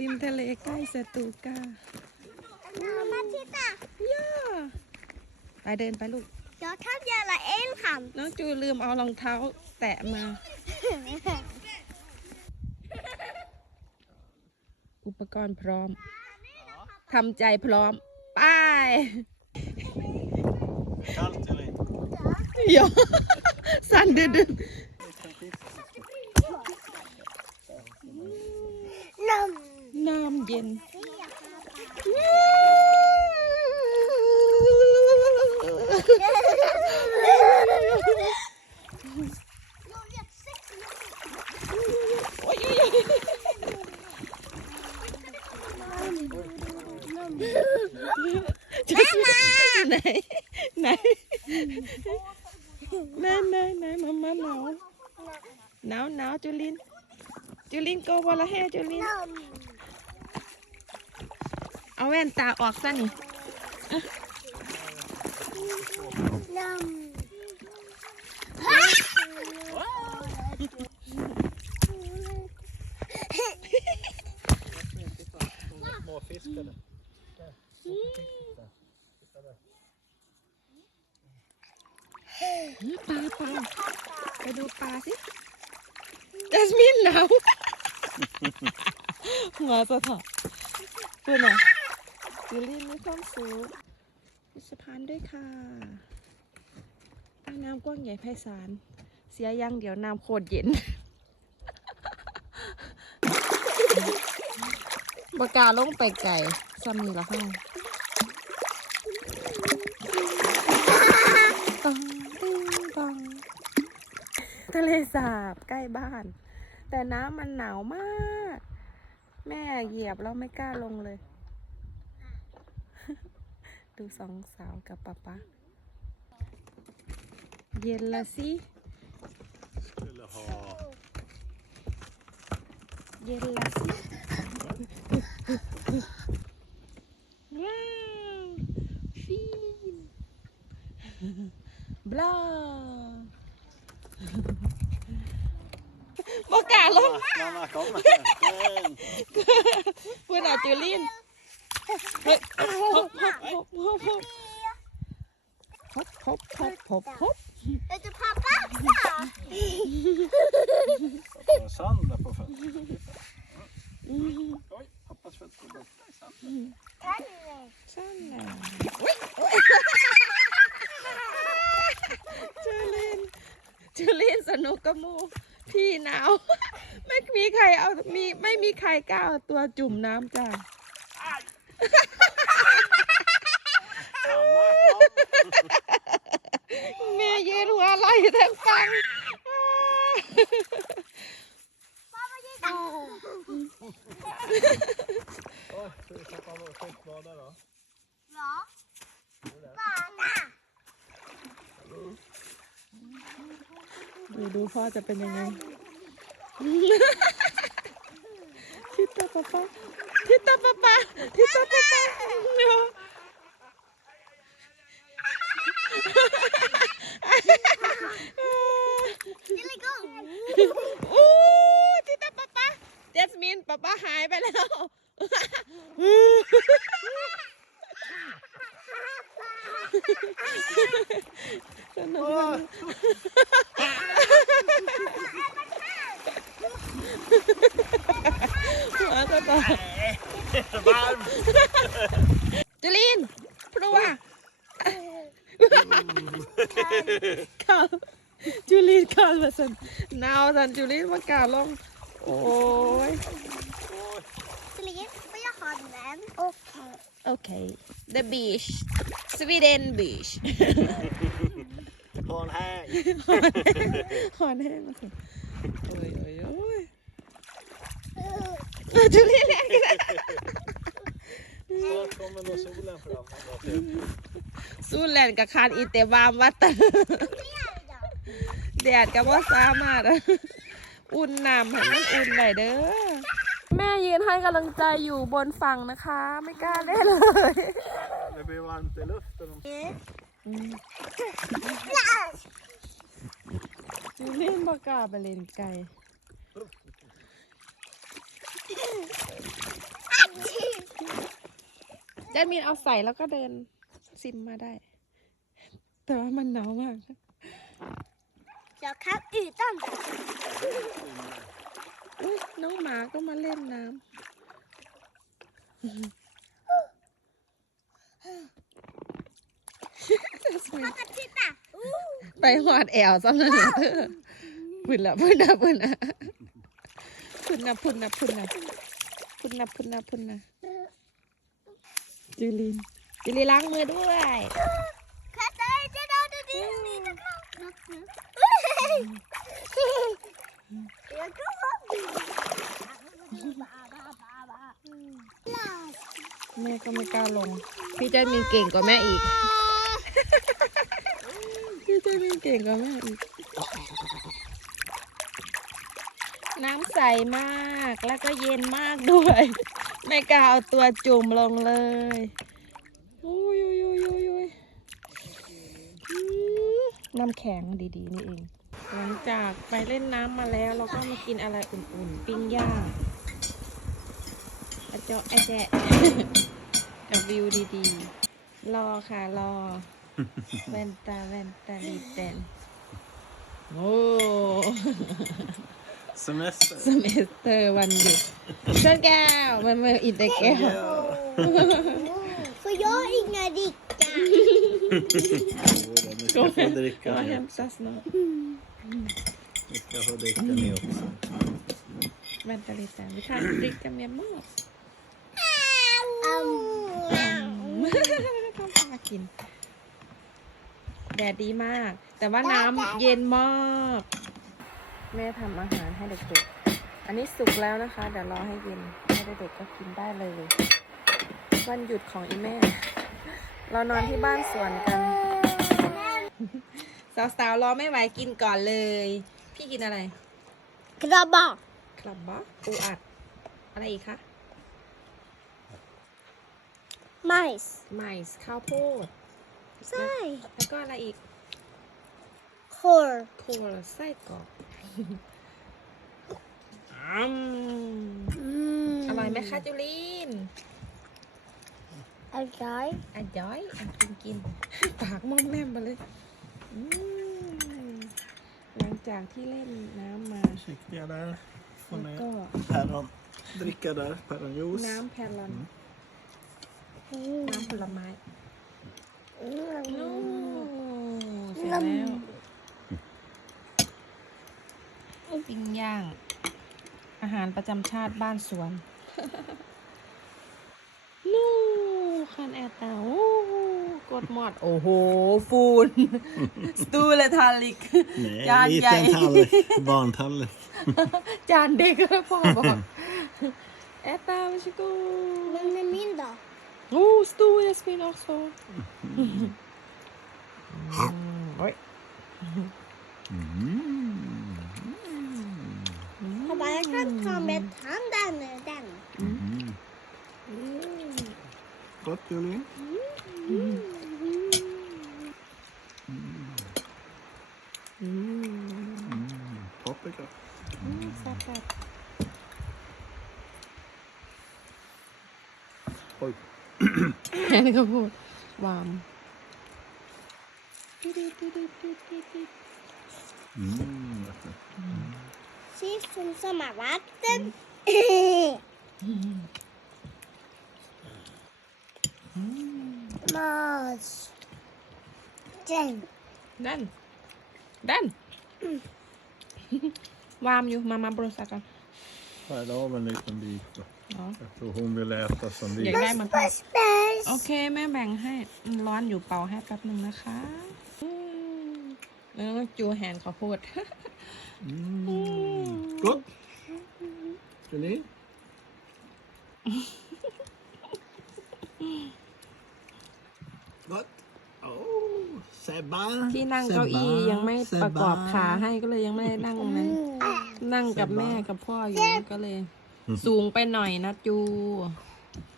ริมทะเลใกล้สตูกามาที่ตาย่าไปเดินไปลูกเดี๋ยวทำยาละเองค่ะน้องจูลืมเอารองเท้าแตะมา อุปกรณ์พร้อมทำใจพร้อม ไป Kallt eller? เดี๋ยวสั่นดึดึนมน้ำเย็นโอ้ยไหนไหนไหนไหนไหนม Nam Vinh này này. Này này này mama nào. Nào nào chú linh. Chú linh cô vào là he chú linh. เอาแว่นตาออกซะนี่นม Små fiskar där. ปลาปลาไปดูปลาสิจัสมินหนาวหัวจะถอดพูดหน่อ ยจูลินมีความสุขมีสะพานด้วยค่ะน้ำกว้างใหญ่ไพศาล เสียยังเดี๋ยวน้ำโคตรเย็นบกาลงไปไก่ซ้ำนี่ละค่ะตังติงตังทะเลสาบใกล้บ้าน แต่น้ำมันหนาวมาก แม่เหยียบแล้วไม่กล้าลงเลย ดูสองสาวกับป๊าป๊าเย็นละสิ Skulle ha เย็นละสิว้าวฟินบลาบอกล้าลง Mamma kommer. Men พูดอาจูลิน เฮ้ยฮบฮบฮบฮบฮบฮบฮบฮบฮบฮบเราจะพาป้าค่ะ det var sand där på fötterna. Oj, hoppas fötter är borta i sanden. ท่านเลยช่างหนาวจูลินจูลินสนุกกับมูพี่หนาว ไม่มีใครเอามีไม่มีใครกล้าเอาตัวจุ่มน้ำจ้ะ แม่ยืนหัวไหลทางฟังโอ้อดีจังดูดูพ่อจะเป็นยังไงคิดตัวป้า Tita papá, tita papá. No. Here we go. อู้ที่ตาป๊าป๊าเจสมินป๊าป๊าหายไปแล้วสนุกมากหัวก็ต่อ Varm! จุลินพรัวข้าวจุลินข้าวมาสันหนาวสันจุลินมากาลง โอ้ยสลีปไม่อยากขอน้ำโอเค โอเค the beach Sweden beach Har en häng. หอนแห้งมาสันโอ้ยโอ้ยโอ้ย จุลินแรงกัน Snart kommer nog solen fram. Han var typ สู้แลนกับคานอีเตบามวัดตะแดดกับว่าสามารถอะอุ่นน้ำให้มันอุ่นได้เด้อ แม่ยืนให้กำลังใจอยู่บนฝั่งนะคะ ไม่กล้าเล่นเลย Det blir varmt i luften. om- เล่นบกล้าไปเล่นไก่ แอดมีนเอาใส่แล้วก็เดินซิมมาได้ แต่ว่ามันหนาวมาก เดี๋ยวครับอีต้นอุ้ยน้องหมาก็มาเล่นน้ำไปหอดแอวซะแล้วนเธอพุ่นละพุ่นละพุ่นละพุ่นละพุ่นละพุ่นละพุ่นนะพุ่นนะ จูลินจูลินล้างมือด้วย Kasta inte då det din lilla klocka. Jag går. Lars. แม่ก็ไม่กล้าลง พี่เจ้ามินเก่งกว่าแม่อีก พี่เจ้ามินเก่งกว่าแม่อีก น้ำใสมากแล้วก็เย็นมากด้วย ไม่กล้าเอาตัวจุ่มลงเลยอุ้ยอุ้ยอุ้ยอุ้ยอุ้ยอืมน้ำแข็งดีๆนี่เอง หลังจากไปเล่นน้ำมาแล้ว เราก็มากินอะไรอุ่นๆ ปิ้งย่างอาเจาะไอแจะกับวิวดีๆ รอค่ะรอแว่นตาแว่นตาดีแตนโอ้ Semester. สเมสเตอร์วันหยุดเชิญแก้วมันมาอินแต่แก้ว Får jag inga dricka? Ni ska få ก็ dricka มา ni แฮม också. ซัสเนาะ Ni ska få dricka ni också. แว่นตาดีแตนวิชาดริกกับเมียมาก Um, ทำปลากิน แดดดีมาก แต่ว่าน้ำเย็นมาก แม่ทำอาหารให้เด็กๆ อันนี้สุกแล้วนะคะ เดี๋ยวรอให้เย็นให้เด็กๆก็กินได้เลย วันหยุดของอีแม่ เรานอนที่บ้านสวนกัน สาวๆ รอไม่ไหวกินก่อนเลย พี่กินอะไร grabbar. คลับบะปูอัด อะไรอีกคะ Majs. ไมซ์ข้าวโพด Säg. แล้วก็อะไรอีก Korv. โคลไส้กรอก อืม Mm. อร่อยไหมคะจุลิน Okej. อะย้อยอะกินกินปากมอมแม่มมาเลยอืมหลังจากที่เล่นน้ำมา Försiktiga där. Får แล้ว ni ก็ päron dricka där. Päronjuice. น้ำแพลอนน้ำผลไม้โอ้เสร็จแล้ว ปิ้งย่าง อาหารประจำชาติบ้านสวนนู่คันแอร์เตาโอ้กดหมดโอ้โห ฟูน สตูเลทาลิก Nej, Ja, liten ja. tallrik. Barntallrik. จานเด็กก็พ่อบอกแอร์เตาชิโก Men med min då? โอ้สตูยาส 닭감에 단단해 단. 음. 껍질 이? 음. 껍질 이. 음, 싸 다. 어 이. แค่นี้ก็พูดวาม 음. Precis som sommarvakten. Mas. Den. ดันดันวามอยู่มามาบริษัทกัน Här har vi en liten bit då. เนาะ Jag tror hon vill äta som vi. อยากได้เหมันกัน Puss, puss. โอเค แม่แบ่งให้มันร้อนอยู่เป่าให้แป๊บหนึ่งนะคะอืมแล้วก็จูแฮนข้าวโพด Mm. Gott. Julin. Gott. Oh, Sebba. ที่นั่งเก้าอี้ยังไม่ประกอบขาให้ก็เลยยังไม่ได้นั่งตรงนั้นนั่งกับแม่กับพ่ออยู่ก็เลย สูงไปหน่อยนะจู Mm.